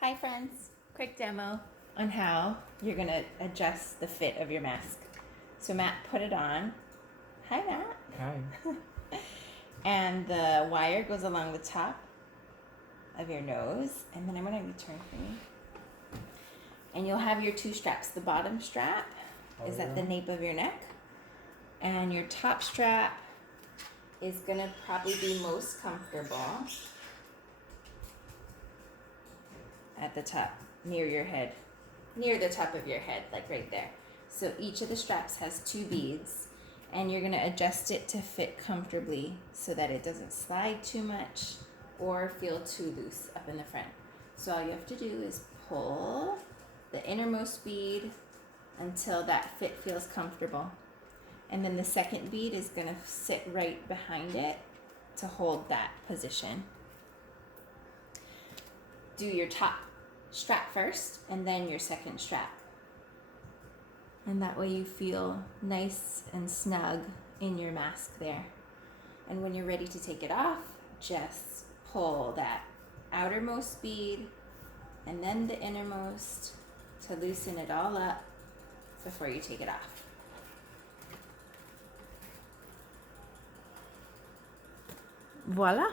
Hi friends, quick demo on how you're going to adjust the fit of your mask. So Matt put it on. Hi Matt. Hi. And the wire goes along the top of your nose, and then I'm going to return for you. And you'll have your two straps. The bottom strap is at the nape of your neck, and your top strap is going to probably be most comfortable at the top, near your head, near the top of your head, like right there. So each of the straps has two beads, and you're gonna adjust it to fit comfortably so that it doesn't slide too much or feel too loose up in the front. So all you have to do is pull the innermost bead until that fit feels comfortable. And then the second bead is gonna sit right behind it to hold that position. Do your top strap first and then your second strap. And that way you feel nice and snug in your mask there. And when you're ready to take it off, just pull that outermost bead and then the innermost to loosen it all up before you take it off. Voila!